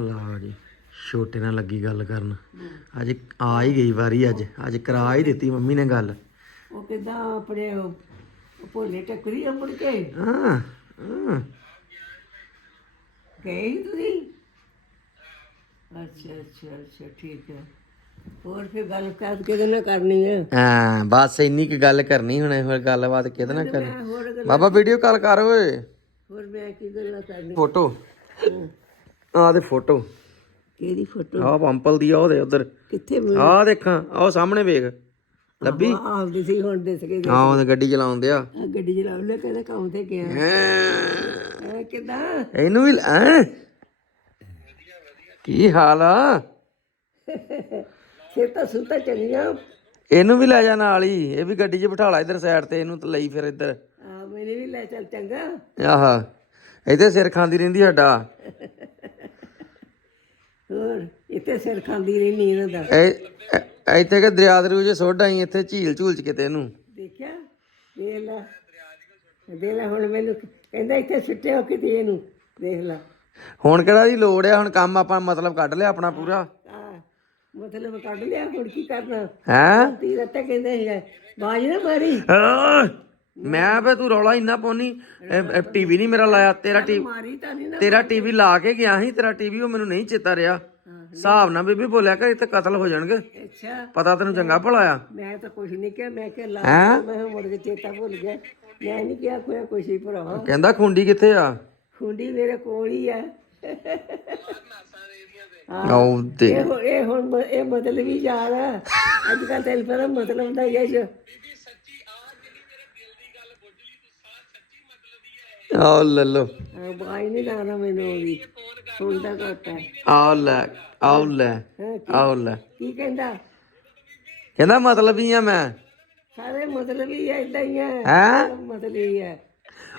ਲਓ ਜੀ ਛੋਟੇ ਨਾਲ ਲੱਗੀ ਗੱਲ ਕਰਨ। ਅੱਜ ਆ ਹੀ ਗਈ ਵਾਰੀ ਅੱਜ। ਅੱਜ ਕਰਾ ਹੀ ਦਿੱਤੀ ਮੰਮੀ ਨੇ ਗੱਲ। ਉਹ ਕਿਦਾਂ ਆਪਣੇ ਉਹ ਭੋਲੇ ਟੱਕਰੀ ਆ ਮੁੜ ਕੇ। ਹਾਂ ਹਾਂ। ਗਏ ਤੁਸੀਂ? ਅੱਛਾ ਅੱਛਾ ਅੱਛਾ ਠੀਕ ਹੈ। ਹੋਰ ਫਿਰ ਗੱਲ ਕਰ ਕਿਹਦੇ ਨਾਲ ਕਰਨੀ ਹੈ? ਹਾਂ ਬਸ ਇੰਨੀ ਕੁ ਗੱਲ ਕਰਨੀ ਹੁਣ ਹੋਰ ਗੱਲਬਾਤ ਕਿਹਦੇ ਨਾਲ ਕਰਨੀ? ਬਾਬਾ ਵੀਡੀਓ ਕਾਲ ਕਰ ਓਏ। ਹੋਰ ਮੈਂ ਕੀ ਗੱਲਾਂ ਕਰਨੀ ਫੋਟੋ। ਆਹ ਤੇ ਫੋਟੋ। ਕਿਹਦੀ ਫੋਟੋ? ਆਹ ਪੰਪਲ ਦੀ ਆ ਉਹਦੇ ਉਧਰ। ਕਿੱਥੇ ਆਹ ਦੇਖਾਂ ਆਹ ਸਾਹਮਣੇ ਵੇਖ। ਲੱਭੀ? ਆਪਦੀ ਸੀ ਹੁਣ ਦਿਸ ਕੇ ਆਹ ਉਹਨੇ ਗੱਡੀ ਚਲਾਉਂਦੇ ਆ ਗੱਡੀ ਚਲਾ ਲੈ ਕਹਿੰਦਾ ਕੰਮ ਤੇ ਗਿਆ। ਹੈਂ। ਇਹ ਕਿਦਾਂ? ਇਹਨੂੰ ਵੀ ਐ ਕੀ ਹਾਲ ਆ? ਫਿਰ ਤਾਂ ਸੁਤਾ ਚੰਗੀਆਂ? ਇਹਨੂੰ ਵੀ ਲੈ ਜਾ ਨਾਲ ਹੀ। ਇਹ ਵੀ ਗੱਡੀ 'ਚ ਬਿਠਾ ਲਾ ਇੱਧਰ ਸਾਈਡ ਤੇ ਇਹਨੂੰ ਤੇ ਲਈ ਫਿਰ ਇੱਧਰ। ਆ ਮੈਨੇ ਵੀ ਲੈ ਚੱਲ ਚੰਗਾ। ਆਹਾ ਇੱਥੇ ਸਿਰ ਖਾਂਦੀ ਰਹਿੰਦੀ ਸਾਡਾ। ਹੋਰ ਇੱਥੇ ਸਿਰ ਖਾਂਦੀ ਦਾ। ਕਿ ਦਰਿਆ ਦੇ ਰੂਜ ਸੋਡਾ ਹੀ ਇੱਥੇ ਝੀਲ ਝੂਲ ਚ ਕਿਤੇ ਇਹਨੂੰ। ਦੇਖਿਆ? ਦੇਖ ਲੈ। ਦੇਖ ਲੈ ਹੁਣ ਮੈਨੂੰ ਕਹਿੰਦਾ ਇੱਥੇ ਸੁੱਟੇ ਹੋ ਕਿਤੇ ਇਹਨੂੰ। ਦੇਖ ਲੈ। ਹੁਣ ਕਿਹੜਾ ਦੀ ਲੋੜ ਆ ਹੁਣ ਕੰਮ ਆਪਾਂ ਮਤਲਬ ਕੱਢ ਲਿਆ ਆਪਣਾ ਪੂਰਾ। ਆ ਮਤਲਬ ਕੱਢ ਲਿਆ ਹੁਣ ਕੀ ਕਰਨਾ? ਹੈ? ਤੀ ਰੱਤੇ ਕਹਿੰਦੇ ਹੈ ਬਾਜ ਨਾ ਮਾਰੀ। ਮੈਂ ਫੇ ਤੂੰ ਰੌਲਾ ਇੰਨਾ ਪਾਉਣੀ। ਟੀਵੀ ਨਹੀਂ ਮੇਰਾ ਲਾਇਆ ਤੇਰਾ ਟੀਵੀ ਤਾਂ ਤੇਰਾ ਟੀਵੀ ਲਾ ਕੇ ਗਿਆ ਸੀ ਤੇਰਾ ਟੀਵੀ ਉਹ ਮੈਨੂੰ ਨਹੀਂ ਚੇਤਾ ਰਿਹਾ। ਹਿਸਾਬ ਨਾਲ ਬੀਬੀ ਬੋਲਿਆ ਕਰ ਇੱਥੇ ਕਤਲ ਹੋ ਜਾਣਗੇ। ਅੱਛਾ। ਪਤਾ ਤੈਨੂੰ ਚੰਗਾ ਭਲਾ ਆ। ਮੈਂ ਤਾਂ ਕੁਝ ਨਹੀਂ ਕਿਹਾ ਮੈਂ ਕਿਹਾ ਲਾ? ਮੈਂ ਮੁੜ ਕੇ ਚੇਤਾ ਭੁੱਲ ਗਿਆ। ਮੈਂ ਨਹੀਂ ਕਿਹਾ ਕੋਈ ਕੁਛ ਹੀ ਭਰਾਵਾ। ਕਹਿੰਦਾ ਖੁੰਡੀ ਕਿੱਥੇ ਆ? ਖੁੰਡੀ ਮੇਰੇ ਕੋਲ ਹੀ ਆ। ਉਹ ਤੇ। ਇਹ ਹੁਣ- ਇਹ ਮਤਲਬ ਹੀ ਯਾਰ ਅੱਜ ਕੱਲ ਤੈਨੂੰ ਪਤਾ ਮਤਲਬ ਦਾ ਯਸ਼ ਆਹ ਲੈ ਲੋ ਬਾਈ ਨਹੀਂ ਲਾਣਾ ਮੈਨੂੰ ਉਹਦੀ ਸੁਣਦਾ ਘੱਟ ਹੈ। ਆਹ ਲੈ ਆਹ ਲੈ ਆਹ ਲੈ। ਕੀ ਕਹਿੰਦਾ? ਕਹਿੰਦਾ ਮਤਲਬ ਹੀ ਆ ਮੈਂ। ਸਾਰੇ ਮਤਲਬ ਹੀ ਏਦਾਂ ਹੀ ਹੈ? ਹੈ ਮਤਲਬ ਹੀ ਹੈ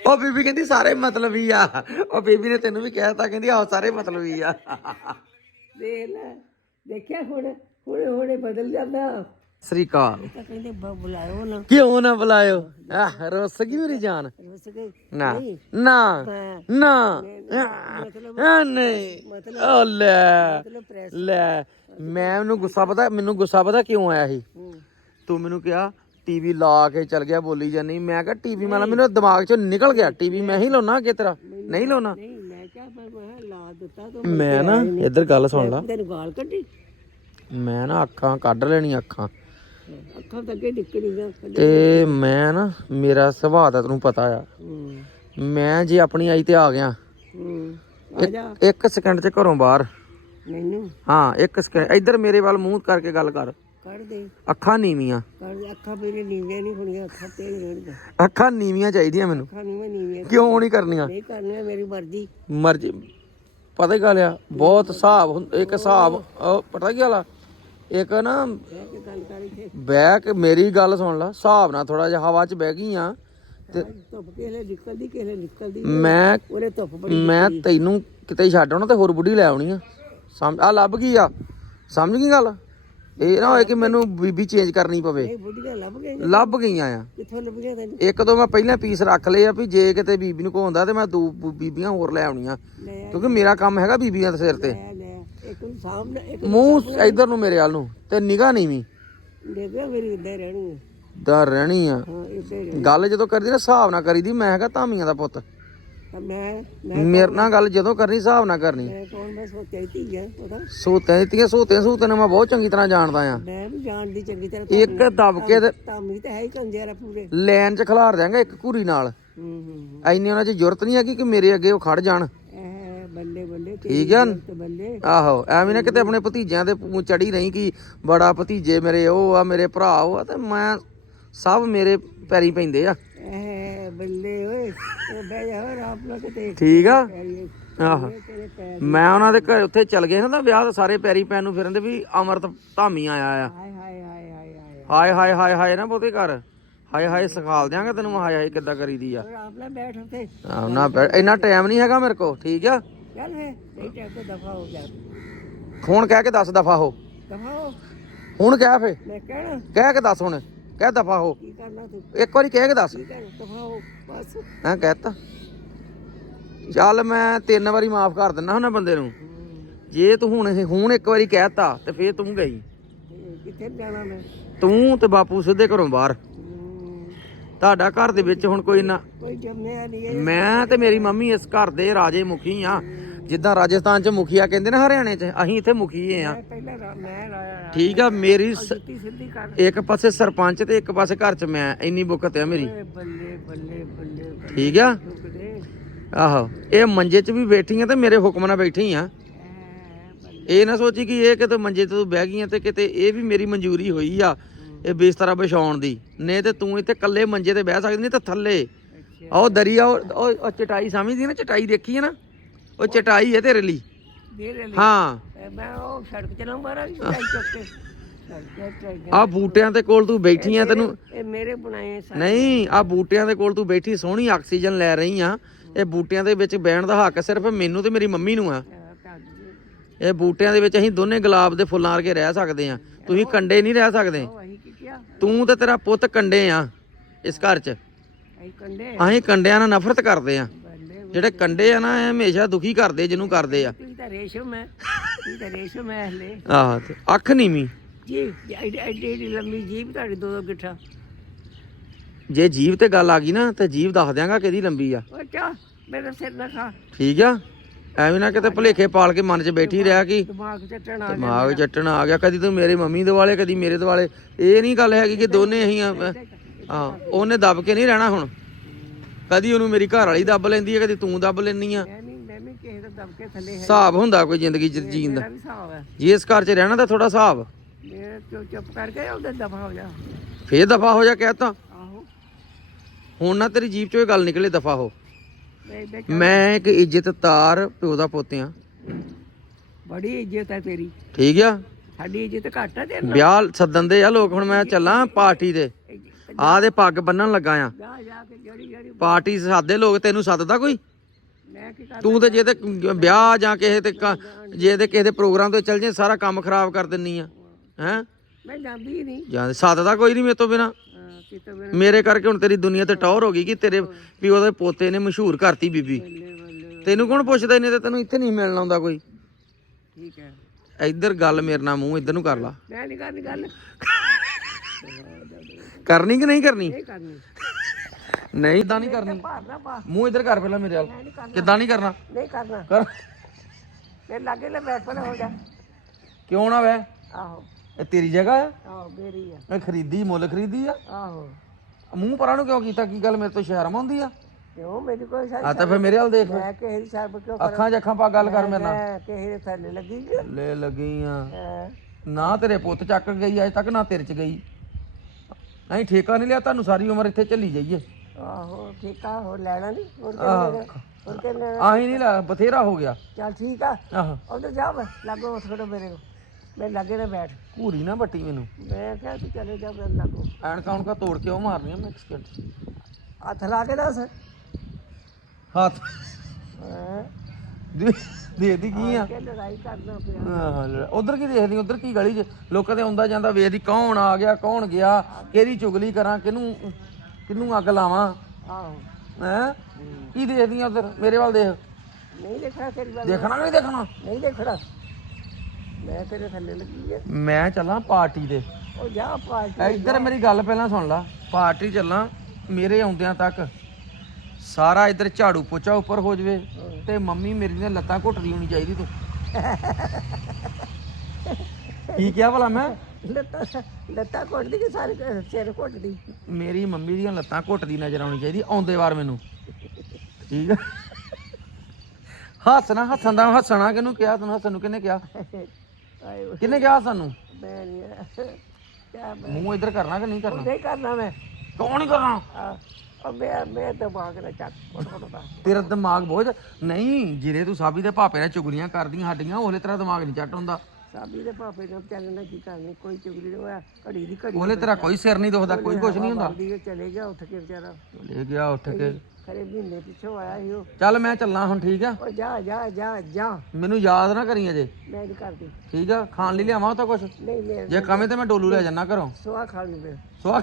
ਉਹ ਬੀਬੀ ਕਹਿੰਦੀ ਸਾਰੇ ਮਤਲਬ ਹੀ ਆ। ਉਹ ਬੀਬੀ ਨੇ ਤੈਨੂੰ ਵੀ ਕਹਿਤਾ ਕਹਿੰਦੀ ਆਹ ਸਾਰੇ ਮਤਲਬ ਹੀ ਆ। ਦੇਖ ਲੈ ਦੇਖਿਆ ਹੁਣ ਹੁਣੇ ਹੁਣੇ ਬਦਲ ਜਾਂਦਾ। ਸ੍ਰੀ ਅਕਾਲ। ਤਾਂ ਕਹਿੰਦੇ ਬ- ਬੁਲਾਇਓ ਨਾ। ਕਿਉਂ ਨਾ ਬੁਲਾਇਓ? ਆਹ ਰੁੱਸ ਗਈ ਮੇਰੀ ਜਾਨ। ਰੁੱਸ ਨਾ ਨਾ ਨਾ। ਨਹੀਂ ਉਹ ਲੈ। ਮਤਲਬ ਪ੍ਰੈਸ ਲੈ। ਮੈਂ ਉਹਨੂੰ ਗੁੱਸਾ ਪਤਾ ਮੈਨੂੰ ਗੁੱਸਾ ਪਤਾ ਕਿਉਂ ਆਇਆ ਸੀ? ਹੂੰ। ਤੂੰ ਮੈਨੂੰ ਕਿਹਾ ਟੀਵੀ ਲਾ ਕੇ ਚਲ ਗਿਆ ਬੋਲੀ ਜਾਨੀ ਮੈਂ ਕਿਹਾ ਟੀਵੀ ਮਾਲਾ ਮੈਨੂੰ ਦਿਮਾਗ ਚੋਂ ਨਿਕਲ ਗਿਆ। ਟੀਵੀ ਮੈਂ ਹੀ ਲਾਉਣਾ ਅੱਗੇ ਤੇਰਾ। ਨਹੀਂ ਲਾਉਣਾ ਨਹੀਂ ਮੈਂ ਕਿਹਾ ਪਰ ਮੈਂ ਕਿਹਾ ਲਾ ਦਿੱਤਾ ਤਾਂ। ਮੈਂ ਨਾ ਇੱਧਰ ਗੱਲ ਸੁਣ ਲਾ। ਤੈਨੂੰ ਗਾਲ ਕੱਢੀ। ਮੈਂ ਨਾ ਅੱਖਾਂ ਕੱਢ ਲੈਣੀ ਅੱਖਾਂ। ਅੱਖਾਂ ਤਾਂ ਅੱਗੇ ਨਿਕਲੀਆਂ ਤੇ ਮੈਂ ਨਾ ਮੇਰਾ ਸੁਭਾਅ ਦਾ ਤੈਨੂੰ ਪਤਾ ਆ। ਮੈਂ ਜੇ ਆਪਣੀ ਆਈ ਤੇ ਆ ਗਿਆ ਇੱਕ ਸਕਿੰਟ ਚ ਘਰੋਂ ਬਾਹਰ। ਮੈਨੂੰ? ਹਾਂ ਇੱਕ ਸਕਿੰਟ ਇੱਧਰ ਮੇਰੇ ਵੱਲ ਮੂੰਹ ਕਰਕੇ ਗੱਲ ਕਰ। ਕੱਢ ਦੇ। ਅੱਖਾਂ ਨੀਵੀਆਂ। ਅੱਖਾਂ ਮੇਰੇ ਨੀਵੀਆਂ ਨਹੀਂ ਹੋਣੀਆਂ ਅੱਖਾਂ ਤੇਜ਼ ਰਹਿਣਗੀਆਂ ਅੱਖਾਂ ਨੀਵੀਆਂ ਚਾਹੀਦੀਆਂ ਮੈਨੂੰ। ਅੱਖਾਂ ਨਹੀਂ ਨੀਵੀਆਂ। ਕਿਉਂ ਨਹੀਂ ਕਰਨੀਆਂ? ਨਹੀਂ ਕਰਨੀਆਂ ਮੇਰੀ ਮਰਜ਼ੀ। ਮਰਜ਼ੀ। ਪਤਾ ਹੀ ਗੱਲ ਆ? ਬਹੁਤ ਹਿਸਾਬ ਇੱਕ ਹਿਸਾਬ ਪਤਾ ਕੀ ਗੱਲ ਆ? ਇੱਕ ਨਾ ਬਹਿ ਕੇ ਮੇਰੀ ਗੱਲ ਸੁਣ ਲਾ ਹਿਸਾਬ ਨਾਲ ਥੋੜਾ ਜਿਹਾ ਹਵਾ 'ਚ ਬਹਿ ਗਈ ਆ ਤੇ ਧੁੱਪ ਕਿਹਲੇ ਨਿਕਲਦੀ ਕਿਹਲੇ ਨਿਕਲਦੀ ਮੈਂ ਉਹਨੇ ਧੁੱਪ ਬੜੀ ਮੈਂ ਤੈਨੂੰ ਕਿਤੇ ਛੱਡ ਆਉਣਾ ਤੇ ਹੋਰ ਬੁੱਢੀ ਲੈ ਆਉਣੀ ਆ। ਸਮਝ ਆ ਲੱਭ ਗਈ ਆ। ਸਮਝ ਗਈ ਗੱਲ? ਇਹ ਨਾ ਹੋਏ ਕਿ ਮੈਨੂੰ ਬੀਬੀ ਚੇਂਜ ਕਰਨੀ ਪਵੇ। ਬੁੱਢੀਆਂ ਲੱਭ ਗਈਆਂ। ਆ। ਕਿੱਥੋਂ ਲੱਭੀਆਂ ਤੈਨੂੰ? ਇੱਕ ਦੋ ਮੈਂ ਪਹਿਲਾਂ ਪੀਸ ਰੱਖ ਲਏ ਆ ਵੀ ਜੇ ਕਿਤੇ ਬੀਬੀ ਨੂੰ ਕੋਹਦਾ ਤੇ ਮੈਂ ਦੋ ਬੀਬੀਆਂ ਹੋਰ ਲੈ ਆਉਣੀਆਂ। ਕਿਉਂਕਿ ਮੇਰਾ ਕੰਮ ਹੈਗਾ ਬੀਬੀਆਂ ਦੇ ਸਿਰ ਤੇ। ਇੱਕ ਨੂੰ ਸਾਹਮਣੇ ਇੱਕ ਮੂੰਹ ਇਧਰ ਨੂੰ ਮੇਰੇ ਵੱਲ ਨੂੰ ਤੇ ਨਿਗਾਹ ਨਹੀਂ ਵੀ। ਦੇਖਿਆ ਮੇਰੀ ਇੱਦਾਂ ਰਹਿਣੀ ਹੈ ਦਰ ਰਹਿਣੀ ਆ। ਹਾਂ ਇੱਦਾਂ ਹੀ ਰਹਿਣੀ। ਗੱਲ ਜਦੋਂ ਕਰਦੀ ਨਾ ਹਿਸਾਬ ਨਾਲ ਕਰੀਦੀ ਮੈਂ ਹੈਗਾ ਧਾਮੀਆਂ ਦਾ ਪੁੱਤ। ਤਾਂ ਮੈਂ ਮੈਂ ਮੇਰੇ ਨਾਲ ਗੱਲ ਜਦੋਂ ਕਰਨੀ ਹਿਸਾਬ ਨਾਲ ਕਰਨੀ। ਮੈਂ ਕੌਣ? ਮੈਂ ਸੋਚਿਆ ਹੀ ਧੀ ਹੈ ਪਤਾ? ਸੂਤਾਂ ਦਿੱਤੀਆਂ ਸੂਤੇ ਸੂਤੇ ਨੂੰ ਮੈਂ ਬਹੁਤ ਚੰਗੀ ਤਰ੍ਹਾਂ ਜਾਣਦਾ ਆ। ਮੈਂ ਵੀ ਜਾਣਦੀ ਚੰਗੀ ਤਰ੍ਹਾਂ ਇੱਕ ਦਬ ਕੇ ਤੇ ਤਾਮੀ ਤਾਂ ਹੈ ਹੀ ਕੰਜਰਾ ਪੂਰੇ। ਲੈਨ 'ਚ ਖਿਲਾਰ ਦਿਆਂਗਾ ਇੱਕ ਘੂਰੀ ਨਾਲ। ਹੂੰ ਹੂੰ ਐਨੀ ਉਹਨਾਂ 'ਚ ਜ਼ਰੂਰਤ ਨਹੀਂ ਹੈਗੀ ਕਿ ਮੇਰੇ ਅੱਗੇ ਉਹ ਖੜ ਜਾਣ। ਬੱਲੇ ਬੱਲੇ ਠੀਕ ਨਾ? ਤੇ ਬੱਲੇ। ਆਹੋ ਐਵੇਂ ਨਾ ਕਿਤੇ ਆਪਣੇ ਭਤੀਜਿਆਂ ਦੇ ਪੂੰ ਚੜੀ ਰਹੀ ਕਿ ਬੜਾ ਭਤੀਜੇ ਮੇਰੇ ਉਹ ਆ ਮੇਰੇ ਭਰਾ ਉਹ ਆ ਤੇ ਮੈਂ ਸਭ ਮੇਰੇ ਪੈਰੀ ਪੈਂਦੇ ਆ। ਇਹ ਬੱਲੇ ਓਏ ਉਹ ਬਹਿ ਜਾ ਹੋਰ ਆਪ ਲੋਕ ਕਿਤੇ ਠੀਕ ਆ? ਪੈਰੀਏ ਆਹੋ। ਤੇਰੇ ਪੈਰ ਮੈਂ ਉਹਨਾਂ ਦੇ ਘਰ ਉੱਥੇ ਚਲ ਗਿਆ ਨਾ ਤਾਂ ਵਿਆਹ ਦੇ ਸਾਰੇ ਪੈਰੀ ਪੈਣ ਨੂੰ ਫਿਰਦੇ ਵੀ ਅਮਰਤ ਧਾਮੀ ਆਇਆ ਆ। ਹਾਏ ਹਾਏ ਹਾਏ ਹਾਏ ਹਾਏ। ਹਾਏ ਹਾਏ ਹਾਏ ਹਾਏ ਨਾ ਬਹੁਤੇ ਕਰ ਹਾਏ ਹਾਏ ਸਿਖਾਲ ਦਿਆਂਗਾ ਤੈਨੂੰ ਮੈਂ ਹਾਏ ਹਾਏ ਕਿੱਦਾਂ ਕਰੀਦੀ ਆ। ਹੋਰ ਆਪ ਲੈ ਬੈਠ ਉੱਤੇ ਆਹ, ਨਾ ਬੈ- ਇੰਨਾ ਟਾਈਮ ਨਹੀਂ ਹੈਗਾ ਮੇਰੇ ਕੋਲ ਠੀਕ ਆ? ਚੱਲ ਹੈ ਨਹੀਂ ਟੈਕ ਤੇ ਦਫਾ ਹੋ ਜਾ। ਹੁਣ ਕਹਿ ਕੇ ਦੱਸ ਦਫਾ ਹੋ। ਦਫਾ ਹੋ? ਹੁਣ ਕਹਿ ਫੇ ਮੈਂ ਕਹਿਣਾ? ਕਹਿ ਕੇ ਦੱਸ ਹੁਣ। ਕਹਿ ਦਫਾ ਹੋ। ਕੀ ਕਰਨਾ ਤੂੰ? ਇੱਕ ਵਾਰੀ ਕਹਿ ਕੇ ਦੱਸ। ਕੀ ਕਰ ਦਫਾ ਹੋ ਬਸ। ਹਾਂ ਕਹਿਤਾ ਚੱਲ ਮੈਂ ਤਿੰਨ ਵਾਰੀ ਮਾਫ ਕਰ ਦਿੰਦਾ ਹੁੰਦਾ ਬੰਦੇ ਨੂੰ। ਜੇ ਤੂੰ ਹੁਣ ਇਹ- ਹੁਣ ਇੱਕ ਵਾਰੀ ਕਹਿਤਾ ਤੇ ਫੇਰ ਤੂੰ ਗਈ। ਕਿੱਥੇ ਜਾਣਾ ਮੈਂ? ਤੂੰ ਤੇ ਬਾਪੂ ਸਿੱਧੇ ਘਰੋਂ ਬਾਹਰ। ਤੁਹਾਡਾ ਘਰ ਦੇ ਵਿੱਚ ਹੁਣ ਕੋਈ ਨਾ ਕੋਈ ਜੰਮਿਆ ਨਹੀਂ ਮੈਂ ਤੇ ਮੇਰੀ ਮੰਮੀ ਇਸ ਘਰ ਦੇ ਰਾਜੇ ਮੁਖੀ ਆ। ਜਿੱਦਾਂ ਰਾਜਸਥਾਨ ਚ ਮੁਖੀਆ ਕਹਿੰਦੇ ਨਾ ਹਰਿਆਣੇ ਚ ਅਸੀਂ ਇੱਥੇ ਮੁਖੀਏ ਆ। ਪਹਿਲਾਂ ਮੈਂ ਰਾਇਆ ਠੀਕ ਆ ਮੇਰੀ ਇੱਕ ਪਾਸੇ ਸਰਪੰਚ ਤੇ ਇੱਕ ਪਾਸੇ ਘਰ ਚ ਮੈਂ ਇੰਨੀ ਬੁੱਕਤ ਆ ਮੇਰੀ। ਓਏ ਬੱਲੇ ਬੱਲੇ ਬੱਲੇ ਬੱਲੇ। ਠੀਕ ਆ? ਆਹੋ ਇਹ ਮੰਜੇ 'ਚ ਵੀ ਬੈਠੀ ਆ ਤੇ ਮੇਰੇ ਹੁਕਮ ਨਾਲ ਬੈਠੀ ਆ। ਇਹ ਨਾ ਸੋਚੀ ਕਿ ਇਹ ਕਿਤੇ ਮੰਜੇ ਤੇ ਤੂੰ ਬਹਿ ਗਈ ਆ ਤੇ ਕਿਤੇ ਇਹ ਵੀ ਮੇਰੀ ਮਨਜ਼ੂਰੀ ਹੋਈ ਆ। ਇਹ ਬਿਸਤਰਾ ਵਿਛਾਉਣ ਦੀ। ਨਹੀਂ ਤੇ ਤੂੰ ਇੱਥੇ ਇਕੱਲੇ ਮੰਜੇ ਤੇ ਬਹਿ ਸਕਦੀ ਨਹੀਂ ਤਾਂ ਥੱਲੇ। ਅੱਛਾ। ਉਹ ਦਰੀ ਆ ਉਹ ਚਟਾਈ ਸਮਝਦੀ ਨਾ ਚਟਾਈ ਦੇਖੀ ਹੈ ਨਾ? ਉਹ ਚਟਾਈ ਹੈ ਤੇਰੇ ਲਈ। ਹਾਂ। ਮੈਂ ਉਹ ਸੜਕ ਚੁੱਕ ਕੇ। ਆ ਬੂਟਿਆਂ ਦੇ ਕੋਲ ਤੂੰ ਬੈਠੀ ਆ ਤੈਨੂੰ ਇਹ ਮੇਰੇ ਬਣਾਏ ਸਾਰੇ। ਨਹੀਂ ਆ ਬੂਟਿਆਂ ਦੇ ਕੋਲ ਤੂੰ ਬੈਠੀ ਸੋਹਣੀ ਆਕਸੀਜਨ ਲੈ ਰਹੀ ਆ। ਇਹ ਬੂਟਿਆਂ ਦੇ ਵਿੱਚ ਬਹਿਣ ਦਾ ਹੱਕ ਸਿਰਫ ਮੈਨੂੰ ਤੇ ਮੇਰੀ ਮੰਮੀ ਨੂੰ ਆ। ਇਹ ਬੂਟਿਆਂ ਦੇ ਵਿੱਚ ਅਸੀਂ ਦੋਨੇ ਗੁਲਾਬ ਦੇ ਫੁੱਲਾਂ ਵਰਗੇ ਰਹਿ ਸਕਦੇ ਆ। ਤੁਸੀਂ ਕੰਡੇ ਨਹੀਂ ਰਹਿ ਸਕਦੇ। ਤੂੰ ਤੇ ਤੇਰਾ ਪੁੱਤ ਕੰਡੇ ਆ ਇਸ ਘਰ 'ਚ। ਅਸੀਂ ਕੰਡੇ ਅਸੀਂ ਕੰਡਿਆਂ ਨਾਲ ਨਫ਼ਰਤ ਕਰਦੇ ਆ। ਜਿਹੜੇ ਕੰਡੇ ਆ ਨਾ ਇਹ ਹਮੇਸ਼ਾ ਦੁਖੀ ਕਰਦੇ ਜਿਹਨੂੰ ਕਰਦੇ ਆ। ਤੁਸੀਂ ਤਾਂ ਰੇਸ਼ਮ ਹੈ ਤੁਸੀਂ ਤਾਂ ਰੇਸ਼ਮ ਹੈ ਹਲੇ। ਆਹ ਤੇ ਅੱਖ ਨੀਵੀਂ। ਜੀ ਐਡੀ ਐਡੀ ਐਡੀ ਲੰਮੀ ਜੀਭ ਤੁਹਾਡੀ ਦੋ ਦੋ ਗਿੱਠਾ। ਜੇ ਜੀਵ ਤੇ ਗੱਲ ਆ ਗਈ ਨਾ ਤੇ ਜੀਵ ਦੱਸ ਦਿਆਂਗਾ ਕਿਹਦੀ ਲੰਬੀ ਆ। ਉਹ ਚਾ ਮੇਰਾ ਸਿਰ ਨਾ ਖਾ ਠੀਕ ਆ? ਐਵੇਂ ਨਾ ਕਿਤੇ ਭੁਲੇਖੇ ਪਾਲ ਕੇ ਮਨ 'ਚ ਬੈਠੀ ਰਿਹਾ ਕਿ। ਦਿਮਾਗ ਚੱਟਣ ਆ ਗਿਆ ਦਿਮਾਗ ਚੱਟਣ ਆ ਗਿਆ। ਕਦੀ ਤੂੰ ਮੇਰੀ ਮੰਮੀ ਦੇ ਵਾਲੇ ਕਦੀ ਮੇਰੇ ਦੇ ਵਾਲੇ। ਇਹ ਨਹੀਂ ਗੱਲ ਹੈਗੀ ਕਿ ਦੋਨੇ ਅਸੀਂ ਆ ਹਾਂ ਉਹਨੇ ਦੱਬ ਕੇ ਨਹੀਂ ਰਹਿਣਾ ਹੁਣ। ਕਦੀ ਉਹਨੂੰ ਮੇਰੀ ਘਰ ਵਾਲੀ ਦੱਬ ਲੈਂਦੀ ਹੈ ਕਦੀ ਤੂੰ ਦੱਬ ਲੈਂਦੀ ਆ। ਮੈਂ ਵੀ ਮੈਂ ਵੀ ਕਿਸੇ ਦਾ ਦਬਕੇ ਥੱਲੇ ਹੈ ਹਿਸਾਬ ਹੁੰਦਾ ਕੋਈ ਜ਼ਿੰਦਗੀ 'ਚ ਜੀਣ ਦਾ। ਮੇਰਾ ਵੀ ਹਿਸਾਬ ਹੈ ਜੇ ਇਸ ਘਰ 'ਚ ਰਹਿਣਾ ਤਾਂ ਥੋੜਾ ਹਿਸਾਬ। ਮੇਰੇ ਚੁੱਪ ਚੁੱਪ ਕਰਕੇ ਉਹਦੇ ਦਫਾ ਹੋ ਜਾ। ਫੇਰ ਦਫਾ ਹੋ ਜਾ ਕਹਿਤਾ ਆਹੋ। ਹੁਣ ਨਾ ਤੇਰੀ ਜੀਬ 'ਚੋਂ ਇਹ ਗੱਲ ਨਿਕਲੇ ਦਫਾ ਹੋ। ਮੈਂ ਇੱਕ ਇੱਜ਼ਤਦਾਰ ਪਿਓ ਦਾ ਪੁੱਤ ਆ। ਬੜੀ ਇੱਜ਼ਤ ਹੈ ਤੇਰੀ। ਠੀਕ ਆ? ਸਾਡੀ ਇੱਜ਼ਤ ਘੱਟ ਹੈ ਤੇਰੇ ਨਾਲ। ਵਿਆਹ ਸੱਦਣ ਦੇ ਆ ਲੋਕ ਹੁਣ ਮੈਂ ਚੱਲਾਂ ਪਾਰਟੀ ਤੇ। ਇੱਜ਼ਤ- ਆਹ ਦੇ ਪੱਗ ਬੰਨਣ ਲੱਗਾ ਆ। ਜਾ ਜਾ ਕੇ ਜਿਹੜੀ ਜਿਹੜੀ ਪਾਰਟੀ ਸਾਦੇ ਲੋਕ ਤੈਨੂੰ ਸੱਦਦਾ ਕੋਈ? ਮੈਂ ਕੀ ਕਰ ਤੂੰ ਤੇ ਜੇ ਤੇ ਵਿਆਹ ਜਾਂ ਕਿਸੇ ਤੇ ਕ- ਜੇ ਤੇ ਕਿਸੇ ਦੇ ਪ੍ਰੋਗਰਾਮ ਤੇ ਚੱਲ ਜੇ ਸਾਰਾ ਕੰਮ ਖਰਾਬ ਕਰ ਦਿੰਨੀ ਆ। ਹੈ? ਮੈਂ ਜਾਂਦੀ ਹੀ ਨਹੀਂ। ਜਾਂ ਸੱਦਦਾ ਕੋਈ ਨਹੀਂ ਮੇਰੇ ਤੋਂ ਬਿਨਾ। ਮੇਰੇ ਮੇਰੇ ਕਰਕੇ ਹੁਣ ਤੇਰੀ ਦੁਨੀਆ ਤੇ ਟੌਰ ਹੋ ਗਈ ਕਿ ਤੇਰੇ ਪਿਓ ਦੇ ਪੋਤੇ ਨੇ ਮਸ਼ਹੂਰ ਕਰਤੀ ਬੀਬੀ। ਬੱਲੇ ਬੱਲੇ ਤੈਨੂੰ ਕੌਣ ਪੁੱਛਦਾ ਇਹਨੇ ਤੇ ਤੈਨੂੰ ਇੱਥੇ ਨਹੀਂ ਮਿਲਣ ਆਉਂਦਾ ਕੋਈ? ਠੀਕ ਹੈ। ਇੱਧਰ ਗੱਲ ਮੇਰੇ ਨਾਲ ਮੂੰਹ ਇੱਧਰ ਨੂੰ ਕਰ ਲਾ। ਮੈਂ ਨਹੀਂ ਕਰਨੀ ਗੱਲ। ਕਰਨੀ ਕਿ ਨਹੀਂ ਕਰਨੀ? ਨਹੀਂ ਕਰਨੀ। ਨਹੀਂ ਇਦਾਂ ਨਹੀਂ ਕਰਨੀ। ਭਾਰ ਨਾ ਪਾ। ਮੂੰਹ ਇੱਧਰ ਕਰ ਪਹਿਲਾਂ ਮੇਰੇ ਕਰਨਾ। ਕਿੱਦਾਂ ਨਹੀਂ ਕਰਨਾ? ਨਹੀਂ ਕਰਨਾ। ਕਰ। ਮੇਰੇ ਲਾਗੇ ਲੈ ਬੈਠ ਹੋ ਜਾ। ਕਿਉਂ ਨਾ ਵੈ ਆਹੋ। ਇਹ ਤੇਰੀ ਜਗ੍ਹਾ ਆ? ਆਹੋ ਮੇਰੀ ਆ। ਮੈਂ ਖਰੀਦੀ ਮੁੱਲ ਖਰੀਦੀ ਆ? ਆਹੋ। ਮੂੰਹ ਪਰਾਂ ਨੂੰ ਕਿਉਂ ਕੀਤਾ? ਕੀ ਗੱਲ? ਮੇਰੇ ਤੋਂ ਸ਼ਰਮ ਆਉਂਦੀ ਆ? ਕਿਉਂ? ਮੇਰੀ ਕੋਈ ਸਾਰੀ ਆ ਤਾਂ ਫਿਰ ਮੇਰੇ ਵੱਲ ਦੇਖ। ਮੈਂ ਕਿਸੇ ਦੀ ਸ਼ਰਮ ਕਿਉਂ ਅੱਖਾਂ 'ਚ ਅੱਖਾਂ ਪਾ ਗੱਲ ਕਰ ਮੇਰੇ ਨਾਲ। ਮੈਂ ਕਿਸੇ ਦੇ ਥੱਲੇ ਲੱਗੀ ਕਿ ਲੈ ਲੱਗੀ ਆ। ਹਾਂ। ਨਾ ਤੇਰੇ ਪੁੱਤ ਚੱਕ ਗਈ ਅਜੇ ਤੱਕ ਨਾ ਤੇਰੇ 'ਚ ਗਈ। ਨਹੀਂ ਠੇਕਾ ਨਹੀਂ ਲਿਆ ਤੁਹਾਨੂੰ ਸਾਰੀ ਉਮਰ ਇੱਥੇ ਚੱਲੀ ਜਾਈਏ। ਆਹੋ ਠੀਕ ਆ ਹੋ ਲੈਣਾ ਨਹੀਂ ਹੋਰ ਕਿੰਨੇ ਆਹੀ। ਨਹੀਂ ਲਾ ਬਥੇਰਾ ਹੋ ਗਿਆ। ਚੱਲ ਠੀਕ ਆ। ਆਹ। ਉਧਰ ਜਾ ਮੈਂ ਲੱਗੋ ਥੋੜਾ ਮੇਰੇ ਕੋਲ। ਮੈਂ ਲਾਗੇ ਨਾ ਬੈਠ। ਘੂਰੀ ਨਾ ਬੱਟੀ ਮੈਨੂੰ। ਮੈਂ ਕਿਹਾ ਤੂੰ ਚਲੇ ਜਾ ਮੇਰੇ ਲੱਗੋ। ਐਨਕਾਂ ਉਨਕਾਂ ਤੋੜ ਕੇ ਉਹ ਮਾਰਨੀ ਆ ਮੈਂ ਇੱਕ ਸਕਿੰਟ ਹੱਥ ਲਾ ਕੇ ਦੱਸ। ਹੱਥ। ਹਾਂ? ਦੇ ਕੀ ਆ? ਕਿ ਲੜਾਈ ਕਰਨਾ ਪਿਆ। ਉਧਰ ਕੀ ਦੇਖਦੀ ਉਧਰ ਕੀ ਗਲੀ 'ਚ? ਲੋਕਾਂ ਦੇ ਆਉਂਦਾ ਜਾਂਦਾ ਵੇਖਦੀ ਕੌਣ ਆ ਗਿਆ ਕੌਣ ਗਿਆ ਕਿਹਦੀ ਚੁਗਲੀ ਕਰਾਂ ਕਿਹਨੂੰ ਕਿਹਨੂੰ ਅੱਗ ਲਾਵਾਂ? ਆਹੋ। ਹੈ? ਕੀ ਦੇਖਦੀ ਉਧਰ? ਮੇਰੇ ਵੱਲ ਦੇਖ। ਨਹੀਂ ਦੇਖਣਾ ਤੇਰੀ ਗੱਲ। ਦੇਖਣਾ ਕਿ ਨਹੀਂ ਦੇਖਣਾ? ਨਹੀਂ ਦੇਖਣਾ। ਮੈਂ ਤੇਰੇ ਥੱਲੇ ਲੱਗੀ ਆ। ਮੈਂ ਚੱਲਾਂ ਪਾਰਟੀ ਤੇ। ਉਹ ਜਾ ਪਾਰਟੀ ਇੱਧਰ ਮੇਰੀ ਗੱਲ ਪਹਿਲਾਂ ਸੁਣ ਲਾ। ਪਾਰਟੀ ਚੱਲਾਂ ਮੇਰੇ ਆਉਂਦਿਆਂ ਤੱਕ। ਸਾਰਾ ਇੱਧਰ ਝਾੜੂ ਪੋਚਾ ਉੱਪਰ ਹੋ ਜਵੇ ਤੇ ਮੰਮੀ ਮੇਰੀ ਦੀਆਂ ਲੱਤਾਂ ਘੁੱਟਦੀ ਹੋਣੀ ਚਾਹੀਦੀ ਤੂੰ। ਕੀ ਕਿਹਾ ਭਲਾ ਮੈਂ? ਲੱਤਾਂ ਲੱਤਾਂ ਘੁੱਟਦੀ ਕਿ ਸਾਰੇ ਸਿਰ ਘੁੱਟਦੀ? ਮੇਰੀ ਮੰਮੀ ਦੀਆਂ ਲੱਤਾਂ ਘੁੱਟਦੀ ਨਜ਼ਰ ਆਉਣੀ ਚਾਹੀਦੀ ਆਉਂਦੇ ਵਾਰ ਮੈਨੂੰ। ਠੀਕ ਆ? ਹੱਸਣਾ ਹੱਸਣ ਦਾ ਹੱਸਣਾ ਕਿਹਨੂੰ ਕਿਹਾ ਤੈਨੂੰ ਹੱਸਣ ਨੂੰ ਕਿਹਨੇ ਕਿਹਾ? ਆਏ। ਕਿਹਨੇ ਕਿਹਾ ਹੱਸਣ ਨੂੰ ਮੈਂ ਨਹੀਂ ਕਿਆ ਮੈਂ? ਮੂੰਹ ਇੱਧਰ ਕਰਨਾ ਕਿ ਨਹੀਂ ਕਰਨਾ? ਨਹੀਂ ਕਰਨਾ ਮੈਂ। ਕੌਣ ਨਹੀਂ ਕਰਨਾ? ਆ ਉਹ ਮੈਂ ਮੈਂ ਦਿਮਾਗ ਨਾਲ ਚੱਕ ਘੁੱਟਦਾ ਤੇਰਾ ਦਿਮਾਗ ਬਹੁਤ ਨਹੀਂ ਜਿਹੜੇ ਤੂੰ ਸਾਬੀ ਦੇ ਭਾਪੇ ਨਾਲ ਚੁਗਲੀਆਂ ਕਰਦੀਆਂ ਸਾਡੀਆਂ ਉਹਲੇ ਤੇਰਾ ਦਿਮਾਗ ਨਹੀਂ ਚੱਟ ਹੁੰਦਾ। ਸਾਬੀ ਦੇ ਪਾਪੇ ਨੂੰ ਚੱਲਣਾ ਕੀ ਕਰਨੀ ਕੋਈ ਚੁਗਲੀ ਨਹੀਂ ਹੋਇਆ ਘੜੀ ਦੀ ਘੜੀ ਉਹਲੇ ਤੇਰਾ ਕੋਈ ਸਿਰ ਨਹੀਂ ਦੁਖਦਾ ਕੋਈ ਕੁਝ ਨਹੀਂ ਹੁੰਦਾ। ਚਲੇ ਗਿਆ ਉੱਠ ਕੇ ਵਿਚਾਰਾ। ਲੈ ਗਿਆ ਉੱਠ ਕੇ। ਖਰੇ ਮਹੀਨੇ ਪਿੱਛੋਂ ਆਇਆ ਸੀ ਉਹ। ਚੱਲ ਮੈਂ ਚੱਲਾਂ ਹੁਣ ਠੀਕ ਆ? ਉਹ ਜਾ ਜਾ ਜਾ ਜਾ। ਮੈਨੂੰ ਯਾਦ ਨਾ ਕਰੀ ਅਜੇ। ਮੈਂ ਨਹੀਂ ਕਰਦੀ। ਠੀਕ ਆ? ਖਾਣ ਲਈ ਲਿਆਵਾਂ ਤਾਂ ਕੁਝ ਨਹੀਂ ਮੈਂ ਜੇ ਕਵੇਂ ਤੇ ਮੈਂ ਡੋਲੂ ਲੈ ਜਾਣਾ ਘਰੋਂ। ਸੁਆ ਖਾਣੀ ਮੈਂ। ਸਵਾ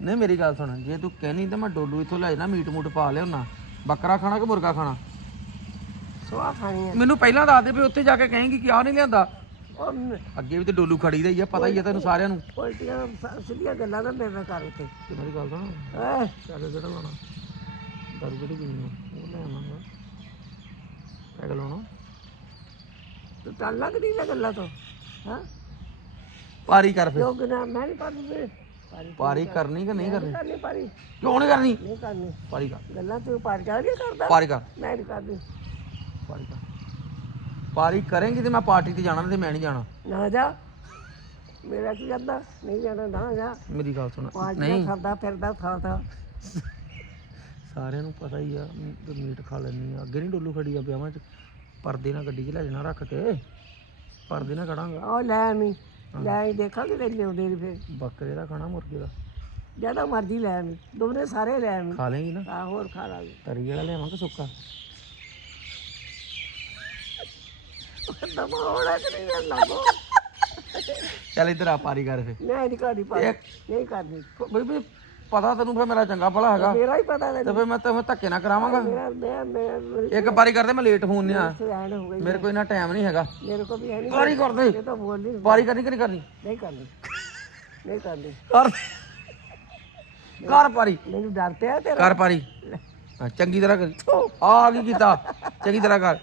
ਨਹੀਂ ਮੇਰੀ ਗੱਲ ਸੁਣ। ਜੇ ਤੂੰ ਕਹਿਨੀ ਤੇ ਮੈਂ ਡੋਲੂ ਇੱਥੋਂ ਲੈ ਜਾਣਾ ਮੀਟ ਮੂਟ ਪਾ ਲਿਆਉਣਾ ਬੱਕਰਾ ਖਾਣਾ ਕਿ ਮੁਰਗਾ ਖਾਣਾ? ਸਵਾ ਖਾਣੀ ਆ। ਮੈਨੂੰ ਪਹਿਲਾਂ ਦੱਸ ਦੇ ਵੀ ਉੱਥੇ ਜਾ ਕੇ ਕਹੇਂਗੀ ਕਿ ਆ ਨਹੀਂ ਲਿਆਂਦਾ। ਅੱਗੇ ਵੀ ਤੇ ਡੋਲੂ ਖੜੀ ਦਾ ਹੀ ਆ ਪਤਾ ਹੀ ਆ ਤੈਨੂੰ ਸਾਰਿਆਂ ਨੂੰ। ਉਲਟੀਆਂ ਸ- ਸਿੱਧੀਆਂ ਗੱਲਾਂ ਨਾ ਮੇਰੇ ਨਾਲ ਕਰ ਉੱਤੇ ਤੇ ਮੇਰੀ ਗੱਲ ਸੁਣ। ਐ ਚੱਲ ਕਿਹੜਾ ਲਾਉਣਾ? ਦਾਰੂ ਕਿਹੜੀ ਪੀਣੀ ਆ? ਉਹ ਲੈ ਆਵਾਂਗਾ। ਪੈਗ ਲਾਉਣਾ। ਤੂੰ ਤਾਂ ਲੱਗਦੀ ਨਾ ਗੱਲਾਂ ਤੋਂ ਹਾਂ? ਪਾਰੀ ਕਰ ਫਿਰ। ਮੈਂ ਨਹੀਂ ਪਾਰੀ ਕਰਨੀ ਕਿ ਨਹੀਂ ਕਰਨੀ? ਕਰਨੀ ਪਾਰੀ। ਕਿਉਂ ਨਹੀਂ ਕਰਨੀ? ਨਹੀਂ ਕਰਨੀ। ਪਾਰੀ ਕਰ। ਗੱਲਾਂ ਤੂੰ ਪਾਰੀ ਕਰ ਨਹੀਂ ਕਰਦਾ। ਪਾਰੀ ਕਰ। ਮੈਂ ਨਹੀਂ ਕਰਦੀ। ਪਾਰੀ ਕਰ। ਪਾਰੀ ਕਰੇਂਗੀ ਤੇ ਮੈਂ ਪਾਰਟੀ ਤੇ ਜਾਣਾ ਤੇ ਮੈਂ ਨਹੀਂ ਜਾਣਾ। ਨਾ ਜਾ। ਮੇਰਾ ਕੀ ਕਰਦਾ? ਨਹੀਂ ਜਾਣਾ ਨਾ ਜਾ। ਮੇਰੀ ਗੱਲ ਸੁਣ। ਨਹੀਂ। ਕਰਦਾ ਫਿਰਦਾ ਥਾਂ ਥਾਂ ਸਾਰਿਆਂ ਨੂੰ ਪਤਾ ਹੀ ਆ ਮ- ਮੀਟ ਖਾ ਲੈਣੀ ਆ। ਅੱਗੇ ਨਹੀਂ ਡੋਲੂ ਖੜੀ ਆ ਵਿਆਹਾਂ 'ਚ। ਪਰਦੇ ਨਾਲ ਗੱਡੀ 'ਚ ਲੈ ਜਾਣਾ ਰੱਖ ਕੇ। ਪਰਦੇ ਨਾਲ ਖੜਾਂਗਾ। ਉਹ ਲੈ ਆਵੀਂ। ਲੈ ਆਈ ਦੇਖਾਂਗੇ ਤੇ ਲਿਆਉਂਦੇ ਨੇ ਫਿਰ। ਬੱਕਰੇ ਦਾ ਖਾਣਾ ਮੁਰਗੇ ਦਾ? ਜ਼ਿਆਦਾ ਮਰਜ਼ੀ ਲੈ ਆਵੀਂ। ਦੋਨੇ ਸਾਰੇ ਲੈ ਆਵੀਂ। ਖਾ ਲੇਂਗੀ ਨਾ? ਆ ਹੋਰ ਖਾ ਲਾਂਗੇ। ਤਰੀ ਵਾਲਾ ਲਿਆਵਾਂਗੇ ਸੁੱਕਾ? ਦਮਾ ਹੋਣਾ ਕਿ ਨਹੀਂ ਲੱਭੋ ਚੱਲ ਇੱਧਰ ਆ ਪਾਰੀ ਕਰ ਫੇ ਨਹੀਂ ਨਹੀਂ ਕਰਦੀ ਪਾਰੀ। ਨਹੀਂ ਕਰਦੀ। ਬਈ ਬਈ ਪਤਾ ਤੈਨੂੰ ਫੇ ਮੇਰਾ ਚੰਗਾ ਭਲਾ ਹੈਗਾ। ਮੇਰਾ ਹੀ ਪਤਾ ਤੇ ਫੇ ਮੈਂ ਤੈਨੂੰ ਧੱਕੇ ਨਾ ਕਰਾਵਾਂਗਾ। ਮੈਂ ਮੈਂ ਇੱਕ ਪਾਰੀ ਕਰਦੇ ਮੈਂ ਲੇਟ ਹੋਣ ਆ ਸਿਆਣ ਹੋ ਗਈ। ਮੇਰੇ ਕੋਲ ਇੰਨਾ ਟਾਈਮ ਨਹੀਂ ਹੈਗਾ। ਮੇਰੇ ਕੋ ਵੀ ਹੈ ਨਹੀਂ। ਪਾਰੀ ਕਰਦੇ ਤਾਂ ਪਾਰੀ ਕਰਨੀ ਕਿ ਨਹੀਂ ਕਰਨੀ? ਨਹੀਂ ਕਰਦੀ ਨਹੀਂ ਕਰਦੀ ਕਰ। ਕਰ ਪਾਰੀ। ਮੈਨੂੰ ਡਰ ਪਿਆ ਤੇਰਾ। ਕਰ ਪਾਰੀ। ਚੰਗੀ ਤਰ੍ਹਾਂ ਕਰੀ। ਆ ਕੀ ਕੀਤਾ? ਚੰਗੀ ਤਰ੍ਹਾਂ ਕਰ।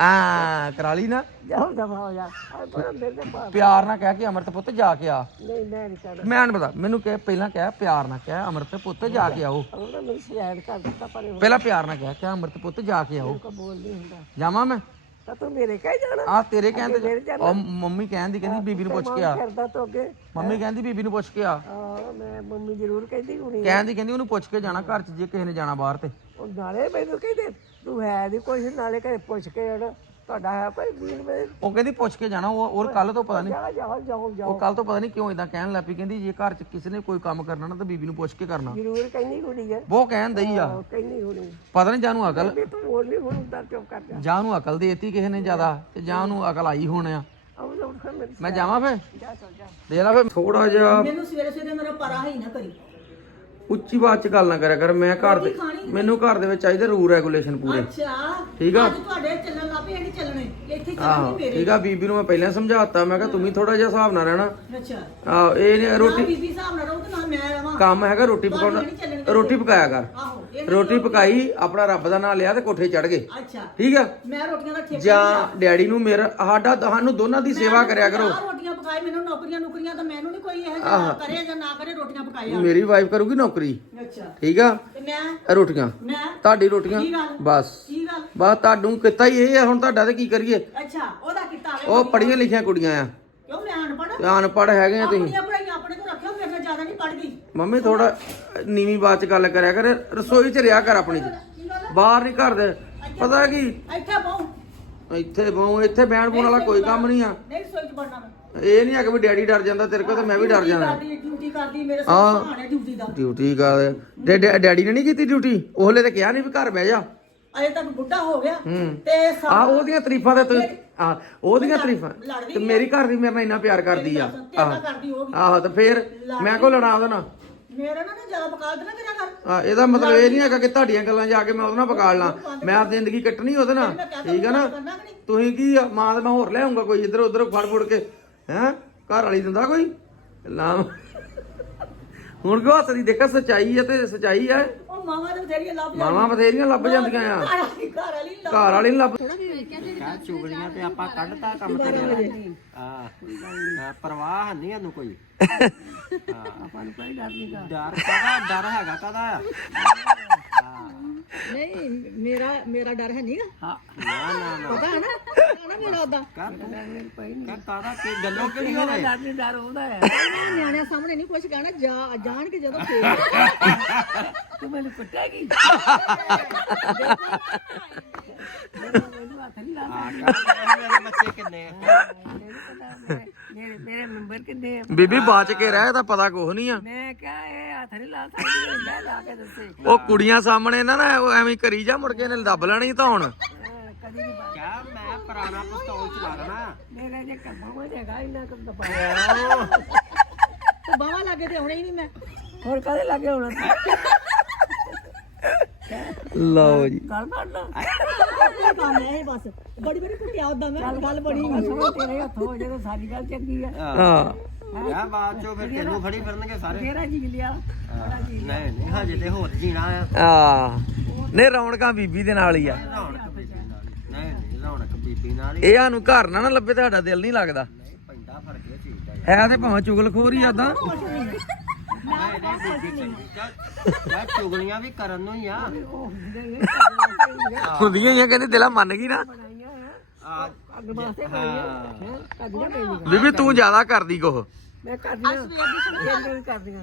ਆ ਕਰਾ ਲਈ ਨਾ ਜਾਓ ਦਫਾ ਹੋ ਜਾ ਆ ਪਰ ਮੇਰੇ ਤੇ ਪਾ ਪਿਆਰ ਨਾਲ ਕਹਿ ਕੇ ਅਮਰਤ ਪੁੱਤ ਜਾ ਕੇ ਆ। ਨਹੀਂ ਮੈਂ ਨਹੀਂ ਕਰਦਾ ਮੈਂ ਨਹੀਂ ਪਤਾ ਮੈਨੂੰ ਕਹਿ ਪਹਿਲਾਂ ਕਹਿ ਪਿਆਰ ਨਾਲ ਕਹਿ ਅਮਰਤ ਪੁੱਤ ਜਾ ਕੇ ਆਓ। ਉਹ ਤਾਂ ਮੈਨੂੰ ਸਿਆਣ ਕਰ ਦਿੱਤਾ ਪਰ ਉਹ ਪਹਿਲਾਂ ਪਿਆਰ ਨਾਲ ਕਹਿ ਕਿ ਅਮਰਤ ਪੁੱਤ ਜਾ ਕੇ ਆਓ। ਨਹੀਂ ਹੁੰਦਾ। ਜਾਵਾਂ ਮੈਂ? ਤਾਂ ਤੂੰ ਮੇਰੇ ਕਹਿ ਜਾਣਾ। ਆ ਤੇਰੇ ਮੇਰੇ ਜਾਣਾ। ਉਹ ਮੰਮੀ ਕਹਿੰਦੀ ਕਹਿੰਦੀ ਬੀਬੀ ਨੂੰ ਪੁੱਛ ਕੇ ਆ। ਕਰਦਾ ਤੋ ਅੱਗੇ। ਮੰਮੀ ਕਹਿੰਦੀ ਬੀਬੀ ਨੂੰ ਪੁੱਛ ਕੇ ਆ। ਆ ਮੈਂ ਮੰਮੀ ਜ਼ਰੂਰ ਕਹਿੰਦੀ ਹੁਣੀ ਕਹਿੰਦੀ ਕਹਿੰਦੀ ਉਹਨੂੰ ਪੁੱਛ ਕੇ ਜਾਣਾ ਘਰ 'ਚ ਜੇ ਕਿਸੇ ਨੇ ਜਾਣਾ ਬਾਹਰ ਤੇ। ਉਹ ਨਾਲੇ ਮੈਨੂੰ ਕਹਿੰਦੇ ਤੂੰ ਹੈ ਨਹੀਂ ਕੁਛ ਨਾਲੇ ਘਰੇ ਪੁੱਛ ਕੇ ਜਾਣਾ ਤੁਹਾਡਾ ਹੈ ਕੋਈ ਵੀਰ ਮੇਰੇ ਉਹ ਕਹਿੰਦੀ ਪੁੱਛ ਕੇ ਜਾਣਾ ਉਹ ਔਰ ਕੱਲ ਤੋਂ ਪਤਾ ਨਹੀਂ ਜਾ ਜਾਓ ਜਾਓ ਜਾਓ। ਉਹ ਕੱਲ ਤੋਂ ਪਤਾ ਨਹੀਂ ਕਿਉਂ ਇਦਾਂ ਕਹਿਣ ਲੱਗ ਪਈ ਕਹਿੰਦੀ ਜੇ ਘਰ 'ਚ ਕਿਸੇ ਨੇ ਕੋਈ ਕੰਮ ਕਰਨਾ ਨਾ ਤਾਂ ਬੀਬੀ ਨੂੰ ਪੁੱਛ ਕੇ ਕਰਨਾ। ਜ਼ਰੂਰ ਕਹਿੰਦੀ ਹੁਣੀ ਹੈ ਉਹ ਕਹਿਣ ਦਈ ਆ। ਉਹ ਕਹਿੰਦੀ ਹੁਣੀ। ਪਤਾ ਨਹੀਂ ਜਾਨੂੰ ਅਕਲ। ਵੀ ਤੂੰ ਬੋਲ ਨਹੀਂ ਹੁਣ ਤਾਂ ਚੁੱਪ ਕਰ ਜਾ। ਜਾਂ ਉਹਨੂੰ ਅਕਲ ਦੇਤੀ ਕਿਸੇ ਨੇ ਜ਼ਿਆਦਾ ਤੇ ਜਾਂ ਉਹਨੂੰ ਅਕਲ ਆਈ ਹੁਣ ਆ। ਆਉਂ ਮੇਰੇ ਮੈਂ ਜਾਵਾਂ ਫੇ ਜਾ ਚੱਲ ਜਾ। ਦੇ ਲਾ ਫੇ ਥੋੜਾ ਜਿਹਾ ਮੈਨੂੰ ਸਵੇਰੇ ਸਵੇਰੇ ਮੇਰਾ ਪਰਾ ਹੀ ਨਾ ਕਰੀ ਉੱਚੀ ਬਾਤ ਚ ਗੱਲ ਨਾ ਕਰਿਆ ਕਰ ਮੈਂ ਘਰ ਦੇ ਮੈਨੂੰ ਘਰ ਦੇ ਵਿੱਚ ਚਾਹੀਦੇ ਰੂਲ ਰੈਗੂਲੇਸ਼ਨ ਪੂਰੇ। ਅੱਛਾ ਠੀਕ ਆ? ਅੱਜ ਤੁਹਾਡੇ ਚੱਲਣ ਲੱਪੇ ਇਹ ਨਹੀਂ ਚੱਲਣੇ। ਇੱਥੇ ਆਹੋ ਚੱਲਣਗੇ ਮੇਰੇ। ਠੀਕ ਆ ਬੀਬੀ ਨੂੰ ਮੈਂ ਪਹਿਲਾਂ ਸਮਝਾਤਾ ਮੈਂ ਕਿਹਾ ਤੂੰ ਵੀ ਥੋੜਾ ਜਿਹਾ ਹਿਸਾਬ ਨਾਲ ਰਹਿਣਾ। ਅੱਛਾ। ਆਹੋ ਇਹ ਨੀ- ਰੋਟੀ ਬੀਬੀ ਹਿਸਾਬ ਨਾਲ ਰਹੂ ਤੇ ਨਾ ਮੈਂ ਰਵਾਂ। ਕੰਮ ਹੈਗਾ ਰੋਟੀ ਪਕਾਉਣਾ ਨਹੀਂ ਰੋਟੀ ਪਕਾਇਆ ਕਰ। ਆਹੋ ਇਹ ਰੋਟੀ ਪਕਾਈ ਆਪਣਾ ਰੱਬ ਦਾ ਨਾਮ ਲਿਆ ਤੇ ਕੋਠੇ ਚੜ ਗਏ। ਅੱਛਾ। ਠੀਕ ਆ? ਮੈਂ ਰੋਟੀਆਂ ਦਾ ਠੇਕਾ ਜਾਂ ਡੈਡੀ ਨੂੰ ਮੇਰਾ ਸਾਡਾ ਸਾਨੂੰ ਦੋਨਾਂ ਦੀ ਸੇਵਾ ਕਰਿਆ ਕਰੋ। ਆਹ ਰੋਟੀਆਂ ਪਕਾਏ ਮੈਨੂੰ ਨੌਕਰੀਆਂ ਨੌਕਰੀਆਂ ਤਾਂ ਮੈਨੂੰ ਨਹੀਂ ਕੋਈ ਇਹ ਜਿਹਾ ਕਰੇ ਜਾਂ ਨਾ ਕਰੇ ਰੋਟੀਆਂ ਪਕਾਏ ਆ ਮੇਰੀ ਵਾਈਫ ਕਰੂਗੀ ਨੌਕਰੀ ਅੱਛਾ। ਠੀਕ ਆ? ਤੇ ਮੈਂ? ਰੋਟੀਆਂ। ਮੈਂ? ਤੁਹਾਡੀ ਰੋਟੀਆਂ। ਕੀ ਗੱਲ? ਬਸ। ਕੀ ਗੱਲ? ਬਸ ਤੁਹਾਨੂੰ ਕੀਤਾ ਹੀ ਇਹ ਆ ਹੁਣ ਤੁਹਾਡਾ ਤੇ ਕੀ ਕਰੀਏ? ਅੱਛਾ ਉਹਦਾ ਕੀਤਾ ਵੇ ਉਹ ਪੜੀਆਂ ਲਿਖੀਆਂ ਕੁੜੀਆਂ ਆ। ਕਿਉਂ ਮੈਂ ਅਨਪੜ੍ਹ? ਤੇ ਅਨਪੜ੍ਹ ਹੈਗੇ ਆ ਤੁਸੀਂ। ਆਪਣੀਆਂ ਪੜਾਈਆਂ ਆਪਣੇ ਕੋਲ ਰੱਖਿਓ ਮੇਰੇ ਨਾਲ ਜ਼ਿਆਦਾ ਨਹੀਂ ਪੜ੍ਹ ਗਈ ਮੰਮੀ ਥੋੜਾ ਨੀਵੀਂ ਬਾਤ ਚ ਗੱਲ ਕਰਿਆ ਕਰ ਰਸੋਈ ਚ ਰਿਆ ਕਰ ਆਪਣੀ। ਚ ਬਾਹਰ ਨਹੀਂ ਘਰ ਦੇ। ਪਤਾ ਕੀ? ਇੱਥੇ ਬਹੁ। ਇੱਥੇ ਬਹੁ ਇੱਥੇ ਬਹਿਣ ਬੂਣ ਵਾਲਾ ਕੋਈ ਕੰਮ ਨਹੀਂ ਆ। ਨਹੀਂ ਸੋਚ ਬਣਨਾ ਮੈਂ। ਇਹ ਨਹੀਂ ਆ ਕਿ ਵੀ ਡੈਡੀ ਡਰ ਜਾਂਦਾ ਤੇਰੇ ਕੋਲ ਤੇ ਮੈਂ ਵੀ ਡਰ ਜਾਣਾ। ਕਰਦੀ ਡਿਊਟੀ ਕਰਦੀ ਮੇਰੇ ਹਾਂ। ਡਿਊਟੀ ਦਾ। ਡਿਊਟੀ ਕਰ। ਡੈ- ਡੈ- ਡੈਡੀ ਨੇ ਨਹੀਂ ਕੀਤੀ ਡਿਊਟੀ? ਉਹਲੇ ਤੇ ਕਿਹਾ ਨਹੀਂ ਵੀ ਘਰ ਬਹਿ ਜਾ। ਅਜੇ ਤੱਕ ਬੁੱਢਾ ਹੋ ਗਿਆ। ਹੂੰ। ਤੇ ਆ ਉਹਦੀਆਂ ਤਾਰੀਫਾਂ ਤੇ ਤੂੰ ਆ ਉਹਦੀਆਂ ਤਾਰੀਫਾਂ। ਲੜਦੀ ਤੇ ਮੇਰੀ ਘਰ ਦੀ ਮੇਰੇ ਨਾਲ ਇੰਨਾ ਪਿਆਰ ਕਰਦੀ ਆ। ਤੇਰਾ ਕਰਦੀ ਹੋਗੀ ਆਹੋ ਤੇ ਫੇਰ ਮੈਂ ਕੋ ਲੜਾ ਉਹਦੇ ਨਾਲ? ਮੇਰੇ ਨਾਲ ਨਾ ਜ਼ਿਆਦਾ ਬਕਾਲਤ ਨਾ ਕਰਿਆ ਕਰ ਆ ਇਹਦਾ ਮਤਲਬ ਇਹ ਨਹੀਂ ਹੈਗਾ ਕਿ ਤੁਹਾਡੀਆਂ ਗੱਲਾਂ ਜਾ ਕੇ ਮੈਂ ਉਹਦੇ ਨਾਲ ਪਕਾੜ ਲਾਂ। ਮੈਂ ਆਪ ਜ਼ਿੰਦਗੀ ਕੱਟਣੀ ਉਹਦੇ ਨਾਲ। ਠੀਕ ਹੈ ਨਾ? ਕਰਨਾ ਕਿ ਨਹੀਂ? ਤੁਸੀਂ ਕੀ ਆ? ਮਾਂ ਤੇ ਮੈਂ ਹੋਰ ਲੈ ਆਉਂਗਾ ਕੋਈ? ਇੱਧਰ ਉੱਧਰ ਫੜ ਫੁੜ ਕੇ। ਹੈ? ਘਰ ਵਾਲੀ ਦਿੰਦਾ ਕੋਈ? ਲਾਮ ਹੁਣ ਕਿਉਂ ਹੱਸਦੀ? ਦੇਖਾ ਸਚਾਈ ਆ ਤੇ ਸਚਾਈ ਆ। ਉਹ ਮਾਵਾ ਦੇ ਬਥੇਰੀਆਂ ਲੱਭ ਮਾਵਾਂ ਬਥੇਰੀਆਂ ਲੱਭ ਜਾਂਦੀਆਂ ਆ। ਘਰ ਵਾਲੀ ਘਰ ਵਾਲੀ ਲੱਭ ਘਰ ਵਾਲੀ ਨੀ ਲੱਭ ਕਾ ਚੁਗਲੀਆਂ ਤੇ ਆਪਾਂ ਕੱਢਤਾ ਕੰਮ ਹਾਂ। ਹਾਂ, ਪਰਵਾਹ ਨਹੀਂ ਸਾਨੂੰ ਕੋਈ। ਆਪਾਂ ਨੂੰ ਕੋਈ ਡਰ ਨਹੀਂ ਡਰ ਕਾਦਾ ਡਰ ਹੈਗਾ ਕਾਦਾ ਹਾਂ ਨਹੀਂ ਮੇਰਾ ਮੇਰਾ ਡਰ ਹੈ ਨਹੀਂਗਾ ਨਾ। ਨਾ ਨਾ ਪਤਾ ਹੈ ਨਾ ਪਤਾ ਨਾ ਮੇਰਾ ਉਦਾਂ ਕਾਦਾ ਕੀ ਗੱਲੋਂ ਕਿਹੜੀ ਹੋਵੇ? ਡਰ ਨਹੀਂ ਡਰ ਹੁੰਦਾ ਹੈ। ਨਿਆਣਿਆਂ ਸਾਹਮਣੇ ਨਹੀਂ ਕੁਝ ਕਹਿਣਾ ਜਾ ਜਾਣ ਕੇ ਜਦੋਂ ਫੇਰ। ਤੂੰ ਮੈਨੂੰ ਕੁੱਟੇਗੀ ਹਾਂ ਕਾ ਮੇਰੇ ਬੱਚੇ ਕਿੰਨੇ ਆ? ਮੇਰੇ ਮੇਰੇ ਮੈਂਬਰ ਕਿੰਨੇ ਆ? ਬੀਬੀ ਬਾਚ ਕੇ ਰਹਿ ਤਾਂ ਪਤਾ ਕੁਛ ਨਹੀਂ ਆ। ਮੈਂ ਕਿਹਾ ਇਹ ਹੱਥ ਨਹੀਂ ਲਾ ਸਕਦੀ ਹੁੰਦਾ ਲਾ ਕੇ ਦੱਸੇ। ਉਹ ਕੁੜੀਆਂ ਸਾਹਮਣੇ ਨਾ ਨਾ ਉਹ ਐਵੇਂ ਕਰੀ ਜਾ ਮੁੜ ਕੇ ਇਹਨੇ ਦੱਬ ਲੈਣੀ ਤਾਂ ਹੁਣ। ਕਦੀ ਨਹੀਂ ਕਾ ਮੈਂ ਪੁਰਾਣਾ ਪਿਸਤੌਲ ਚਲਾ ਦੇਣਾ ਮੇਰੇ ਜੇ ਕੰਮਾਂ ਹੋ ਜਾਏਗਾ ਇੰਨਾ ਕੰਮ ਦਬਾਇਆ ਤੇ ਬਾਵਾ ਲੱਗੇ ਤੇ ਆਉਣਾ ਹੀ ਨਹੀਂ ਮੈਂ। ਹੋਰ ਕਦੇ ਲੱਗੇ ਹੋਣਾ ਲਓ ਜੀ। ਗੱਲ ਕਰਦਾ ਕੰਮ ਹੈ ਇਹ ਬਸ। ਬੜੀ ਬੜੀ ਕੁੱਟਿਆ ਉਦਾਂ ਮੈਂ ਗੱਲ ਬੜੀ ਸਮਝ ਤੇਰੇ ਹੱਥੋਂ ਜਦੋਂ ਸਾਡੀ ਗੱਲ ਚੰਗੀ ਆ। ਹਾਂ। ਆ ਬਾਅਦ ਚੋਂ ਫਿਰ ਤੈਨੂੰ ਫੜੀ ਫਿਰਨਗੇ ਸਾਰੇ। ਤੇਰਾ ਜੀ ਲਿਆ ਨਹੀਂ ਨਹੀਂ ਹਜੇ ਤੇ ਹੋਰ ਜੀਣਾ ਆ। ਆ ਨੇ ਰੌਣਕਾਂ ਬੀਬੀ ਦੇ ਨਾਲ ਹੀ ਆ। ਰੌਣਕ ਬੀਬੀ ਨਾਲ ਹੀ। ਨਹੀਂ ਨਹੀਂ ਰੌਣਕ ਬੀਬੀ ਨਾਲ ਹੀ। ਇਹ ਸਾਨੂੰ ਘਰ ਨਾ ਨਾ ਲੱਭੇ ਤੁਹਾਡਾ ਦਿਲ ਨਹੀਂ ਲੱਗਦਾ। ਨਹੀਂ ਪੈਂਦਾ ਫ਼ਰਕ ਇਹ ਚੀਜ਼ ਦਾ ਯਾਰ। ਹੈ ਤੇ ਭਾਵੇਂ ਚੁਗਲਖੋਰ ਹੀ ਆਦਾ ਨਹੀਂ। ਨਹੀਂ ਬੀਬੀ ਚੰਗੀ ਚੱਲ ਯਾਰ ਚੁਗਲੀਆਂ ਵੀ ਕਰਨ ਨੂੰ ਹੀ ਆ। ਹੁੰਦੀਆਂ ਹੀ ਆ। ਕਹਿੰਦੇ ਦਿਲਾ ਮੰਨ ਗਈ ਨਾ। ਆ ਹਾਂ। ਕਰਦੀਆਂ ਬੀਬੀ ਤੂੰ ਜ਼ਿਆਦਾ ਕਰਦੀ ਕੁਛ। ਮੈਂ ਕਰਦੀਆਂ ਇਹ ਵੀ ਕਰਦੀਆਂ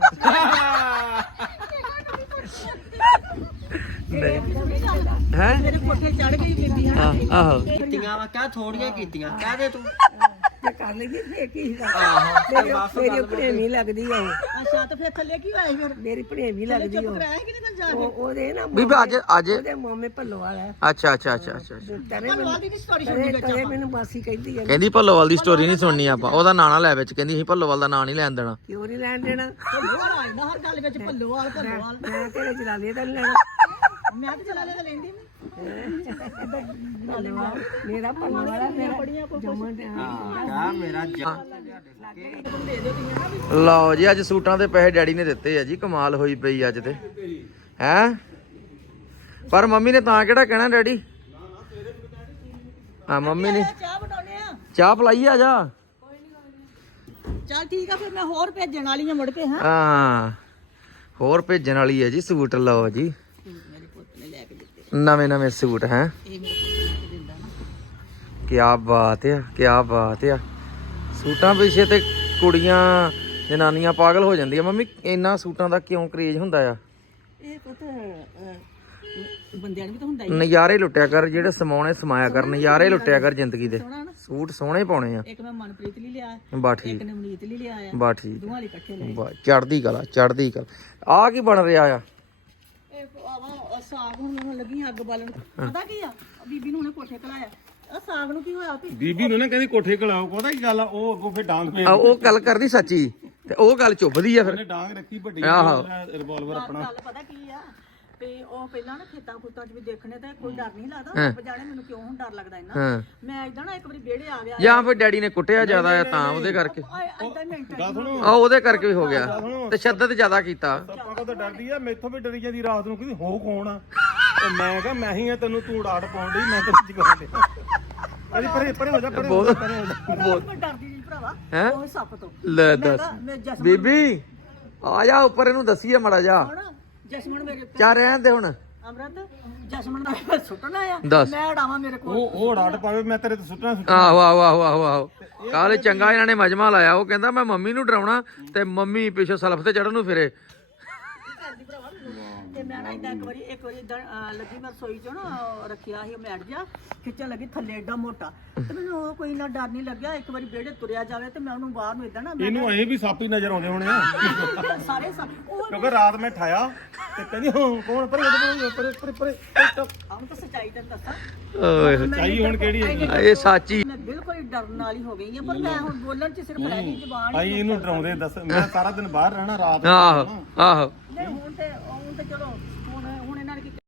ਹੈ? ਮੇਰੇ ਕੋਠੇ ਚੜ ਗਈ ਬੀਬੀ ਆਹੋ। ਕੀਤੀਆਂ ਵਾ ਕਹਿ ਥੋੜੀਆਂ ਕੀਤੀਆਂ। ਕਹਿ ਦੇ ਤੂੰ। ਤੇ ਕਰ ਲਈਏ ਫੇਰ ਕੀ ਦਾ ਆਹੋ ਮੇਰੀ ਭਣੇਵੀਂ ਲੱਗਦੀ ਆ ਉਹ। ਅੱਛਾ ਤੇ ਫਿਰ ਥੱਲੇ ਕੀ ਹੋਇਆ ਸੀ ਫਿਰ? ਮੇਰੀ ਭਣੇਵੀਂ ਲੱਗਦੀ ਚੁੱਪ ਉਹ। ਕਰਾਇਆ ਕਿ ਨਹੀਂ ਮੈਂ ਜਾ ਉਹ ਉਹਦੇ ਨਾ ਬੀਬੀ ਅੱਜ ਅੱਜ ਉਹਦੇ ਮਾਮੇ ਭੱਲੋ ਵਾਲਾ ਅੱਛਾ ਅੱਛਾ ਅੱਛਾ ਅੱਛਾ ਅੱਛਾ। ਤਰੇ ਕੇ ਮੈਨੂੰ ਦੀ ਸਟੋਰੀ ਤਰੇ ਤਰੇ ਮੈਨੂੰ ਮਾਸੀ ਕਹਿੰਦੀ ਆ। ਕਹਿੰਦੀ ਭੱਲੋਵਾਲ ਦੀ ਸਟੋਰੀ ਨਹੀਂ ਸੁਣਨੀ ਆਪਾਂ। ਉਹਦਾ ਨਾਂ ਨਾ ਲੈ ਵਿੱਚ ਕਹਿੰਦੀ ਅਸੀਂ ਭੱਲੋਵਾਲ ਦਾ ਨਾਂ ਨਹੀਂ ਲੈਣ ਦੇਣਾ। ਕਿਉਂ ਨਹੀਂ ਲੈਣ ਦੇਣਾ? ਭੱਲੋਵਾਲ ਆਇਂਦਾ ਹਰ ਗੱਲ ਵਿੱਚ ਭੱਲੋਵਾਲ ਭੱਲੋਵਾਲ। ਮੈਂ ਤੇਰੇ ਚਲਾ ਲਿਆ ਤਾਂ ਲੈਣਾ। ਮੈਂ ਤੇ ਚਲਾ ਲੈ ਲੈਂਦੀ ਭੱਲੋਵਾਲ, ਮੇਰਾ ਮੇਰਾ ਜੰਮਣ ਮੇਰਾ ਲਓ ਜੀ ਅੱਜ ਸੂਟਾਂ ਦੇ ਪੈਸੇ ਡੈਡੀ ਨੇ ਦਿੱਤੇ ਆ ਜੀ ਕਮਾਲ ਹੋਈ ਪਈ ਅੱਜ ਤੇ। ਹੈ? ਪਰ ਮੰਮੀ ਨੇ ਤਾਂ ਕਿਹੜਾ ਕਹਿਣਾ ਡੈਡੀ? ਹਾਂ ਮੰਮੀ ਨੇ। ਚਾਹ ਬਣਾਉਣੇ ਆ ਚਾਹ ਪਲਾਈ ਆ ਜਾ। ਚੱਲ ਠੀਕ ਆ ਫਿਰ ਮੈਂ ਹੋਰ ਭੇਜਣ ਵਾਲੀ ਆ ਮੁੜ ਕੇ ਹਾਂ। ਹਾਂ ਹੋਰ ਭੇਜਣ ਵਾਲੀ ਹੈ ਜੀ ਸੂਟ ਲਓ ਜੀ ਮੇਰੇ ਪੁੱਤ ਨੇ ਲੈ ਕੇ ਦਿੱਤੇ ਨਵੇਂ ਨਵੇਂ ਸੂਟ ਹੈ? ਇਹ ਮੇਰੇ ਪੁੱਤ ਨੇ ਲੈ ਕੇ ਦਿੰਦਾ ਨਾ ਕੀ ਬਾਤ ਆ ਕੀ ਬਾਤ ਆ। ਸੂਟਾਂ ਪਿੱਛੇ ਤੇ ਕੁੜੀਆਂ ਜਨਾਨੀਆਂ ਪਾਗਲ ਹੋ ਜਾਂਦੀਆਂ। ਮੰਮੀ ਇੰਨਾ ਸੂਟਾਂ ਦਾ ਕਿਉਂ ਕਰੇਜ ਹੁੰਦਾ ਆ? ਇਹ ਪੁੱਤ ਅਹ, ਬੰਦਿਆਂ ਨੂੰ ਵੀ ਤਾਂ ਹੁੰਦਾ ਹੀ ਨਜ਼ਾਰੇ ਲੁੱਟਿਆ ਕਰ ਜਿਹੜੇ ਸਮਾਉਣੇ ਸਮਾਇਆ ਕਰ ਨਜ਼ਾਰੇ ਲੁੱਟਿਆ ਕਰ ਜ਼ਿੰਦਗੀ ਦੇ। ਸੋਹਣਾ ਨਾ। ਸੂਟ ਸੋਹਣੇ ਪਾਉਣੇ ਆ। ਇੱਕ ਮੈਂ ਮਨਪ੍ਰੀਤ ਲਈ ਲਿਆ ਬਾ ਇੱਕ ਠੀਕ। ਨੇ ਮਨੀਤ ਲਈ ਲਿਆ ਆ। ਬਾ ਠੀਕ। ਦੋਵਾਂ ਲਈ ਇਕੱਠੇ ਲਏ ਚੜਦੀ ਕਲਾ ਚੜਦੀ ਕਲਾ। ਆ ਕੀ ਬਣ ਰਿਹਾ ਆ? ਆਵਾ ਸਾਗ ਹੁਣ ਮੈਨੂੰ ਲੱਗੀ ਅੱਗ ਬਾਲਣ। ਪਤਾ ਕੀ ਆ? ਬੀਬੀ ਨੂੰ ਉਹਨੇ ਕੋਠੇ ਕਲਾਇਆ ਆ ਸਾਗ ਨੂੰ ਕੀ ਹੋਇਆ ਵੀ ਬੀਬੀ ਨੂੰ ਨਾ ਕਹਿੰਦੀ ਕੋਠੇ ਕਲਾਓ ਪਤਾ ਕੀ ਗੱਲ ਆ? ਉਹ ਅੱਗੋਂ ਫਿਰ ਡਾਂਗ ਆ, ਉਹ ਗੱਲ ਕਰਦੀ ਸੱਚੀ ਤੇ ਉਹ ਗੱਲ ਚੁੱਭਦੀ ਆ ਫਿਰ। ਉਹਨੇ ਡਾਂਗ ਰੱਖੀ ਵੱਡੀ ਆਹੋ। ਰਿਵਾਲਵਰ ਆਪਣਾ। ਗੱਲ ਪਤਾ ਕੀ ਆ? ਤੇ ਉਹ ਪਹਿਲਾਂ ਨਾ ਖੇਤਾਂ ਖੁੱਤਾਂ 'ਚ ਵੀ ਦੇਖਣੇ ਤੇ ਕੋਈ ਡਰ ਨਹੀਂ ਲੱਗਦਾ। ਬਜਾਣੇ ਮੈਨੂੰ ਕਿਉਂ ਹੁਣ ਡਰ ਲੱਗਦਾ ਇੰਨਾ? ਹਾਂ। ਮੈਂ ਇਦਾਂ ਨਾ ਇੱਕ ਵਾਰੀ ਵਿਹੜੇ ਆ ਗਿਆ। ਜਾਂ ਫਿਰ ਡੈਡੀ ਨੇ ਕੁੱਟਿਆ ਜ਼ਿਆਦਾ ਆ ਤਾਂ ਉਹਦੇ ਕਰਕੇ। ਇਦਾਂ ਸੁਣੋ। ਆ ਉਹਦੇ ਕਰਕੇ ਵੀ ਹੋ ਗਿਆ। ਤਸ਼ੱਦਦ ਜ਼ਿਆਦਾ ਕੀਤਾ। ਸੱਪਾਂ ਕੋ ਤਾਂ ਡਰਦੀ ਆ ਮੈਥੋਂ ਵੀ ਡਰੀ ਜਾਂਦੀ ਰਾਤ ਨੂੰ ਕਹਿੰਦੀ ਹੋ ਕੌਣ ਆ? ਤੇ ਮੈਂ ਕਿਹਾ ਮੈਂ ਹੀ ਆ ਤੈਨੂੰ ਤੂੰ ਉਡਾੜ ਪਾਉਣ ਡਈ ਮੈਂ ਤੈਨੂੰ ਜਗਾ ਦੇ ਅਰੇ ਪਰੇ ਪਰੇ ਹੋ ਜਾ ਪਰੇ ਹੋ ਜਾ ਪਰੇ ਹੋ ਜਾ। ਮੈਂ ਡਰਦੀ ਨਹੀਂ ਭਰਾਵਾ। ਹੈਂ? ਉਹ ਸੱਪ ਤੋਂ। ਲੈ ਮੈਂ ਦੱਸ। ਕਿਹਾ, ਮੈਂ ਜਸਮਣ ਬੀਬੀ ਆ ਜਾ ਉੱਪਰ ਇਹਨੂੰ ਦੱਸੀਏ ਮੜਾ ਜਾ ਹੁਣ ਜਸਮਣ ਮੇਰੇ ਚਾ ਰਹਿਣ ਦੇ ਹੁਣ? ਅਮਰਤ ਜਸਮਣ ਦਾ ਸੁੱਟਣਾ ਆ ਦੱਸ। ਮੈਂ ਉਡਾਵਾਂ ਮੇਰੇ ਕੋਲ। ਉਹ ਉਹ ਉਡਾੜ ਪਾਵੇ ਮੈਂ ਤੇਰੇ ਤੇ ਸੁੱਟਣਾ ਸੁੱਟਣਾ। ਆਹੋ ਆਹੋ ਆਹੋ ਆਹੋ ਆਹੋ। ਕੱਲ ਚੰਗਾ ਇਹਨਾਂ ਨੇ ਮਜਮਾ ਲਾਇਆ। ਉਹ ਕਹਿੰਦਾ ਮੈਂ ਮੰਮੀ ਨੂੰ ਡਰਾਉਣਾ ਤੇ ਮੰਮੀ ਪਿੱਛੋਂ ਸਲਫ ਤੇ ਚੜਨ ਨੂੰ ਫਿਰੇ। ਤੇ ਮੈਂ ਨਾ ਇੱਕ ਵਾਰੀ ਇੱਕ ਵਾਰੀ ਅਹ, ਲੱਗੀ ਮੈਂ ਰਸੋਈ ਚੋਂ ਨਾ ਉਹ ਰੱਖਿਆ ਸੀ ਮੈਟ ਜਾ ਖਿੱਚਣ ਲੱਗੀ ਥੱਲੇ ਏਡਾ ਮੋਟਾ। ਤੇ ਮੈਨੂੰ ਉਹ ਕੋਈ ਨਾ ਡਰ ਨਹੀਂ ਲੱਗਿਆ ਇੱਕ ਵਾਰੀ ਵਿਹੜੇ ਤੁਰਿਆ ਜਾਵੇ ਤੇ ਮੈਂ ਉਹਨੂੰ ਬਾਹਰ ਨੂੰ ਏਦਾਂ ਨਾ ਮੈਂ ਇਹਨੂੰ ਐਂ ਵੀ ਸੱਪ ਹੀ ਨਜ਼ਰ ਆਉਂਦੇ ਹੋਣੇ ਆ। ਸਾਰੇ ਸਾ- ਉਹ ਕਿਉਂਕਿ ਰਾਤ ਮੈਂ ਠਾਇਆ ਤੇ ਕਹਿੰਦੀ ਹਾਂ ਕੌਣ ਪਰੇ ਜਾ, ਪਰੇ ਪਰੇ ਪਰੇ ਪਰੇ ਆਉਂ ਤਾਂ ਸੱਚਾਈ ਤੈਨੂੰ ਦੱਸਾਂ। ਓਏ ਚਾਹੀ ਹੁਣ ਕਿਹੜੀ ਹੈਗੀ? ਇਹ ਸੱਚੀ ਮੈਂ ਬਿਲਕੁਲ ਹੀ ਡਰਨ ਵਾਲੀ ਹੋ ਗਈ ਹਾਂ ਪਰ ਮੈਂ ਹੁਣ ਬੋਲਣ ਚ ਸਿਰਫ ਰਹਿ ਗਈ ਜ਼ਬਾਨ ਆਈ ਇਹਨੂੰ ਡਰਾਉਂਦੇ ਦੱਸ ਮੈਂ ਸਾਰਾ ਦਿਨ ਬਾਹਰ ਰਹਿਣਾ ਰਾਤ ਨੂੰ। ਆਹੋ ਆਹੋ। ਨਹੀਂ ਹੁਣ ਤੇ ਹੁਣ ਤੇ ਚਲੋ Boom.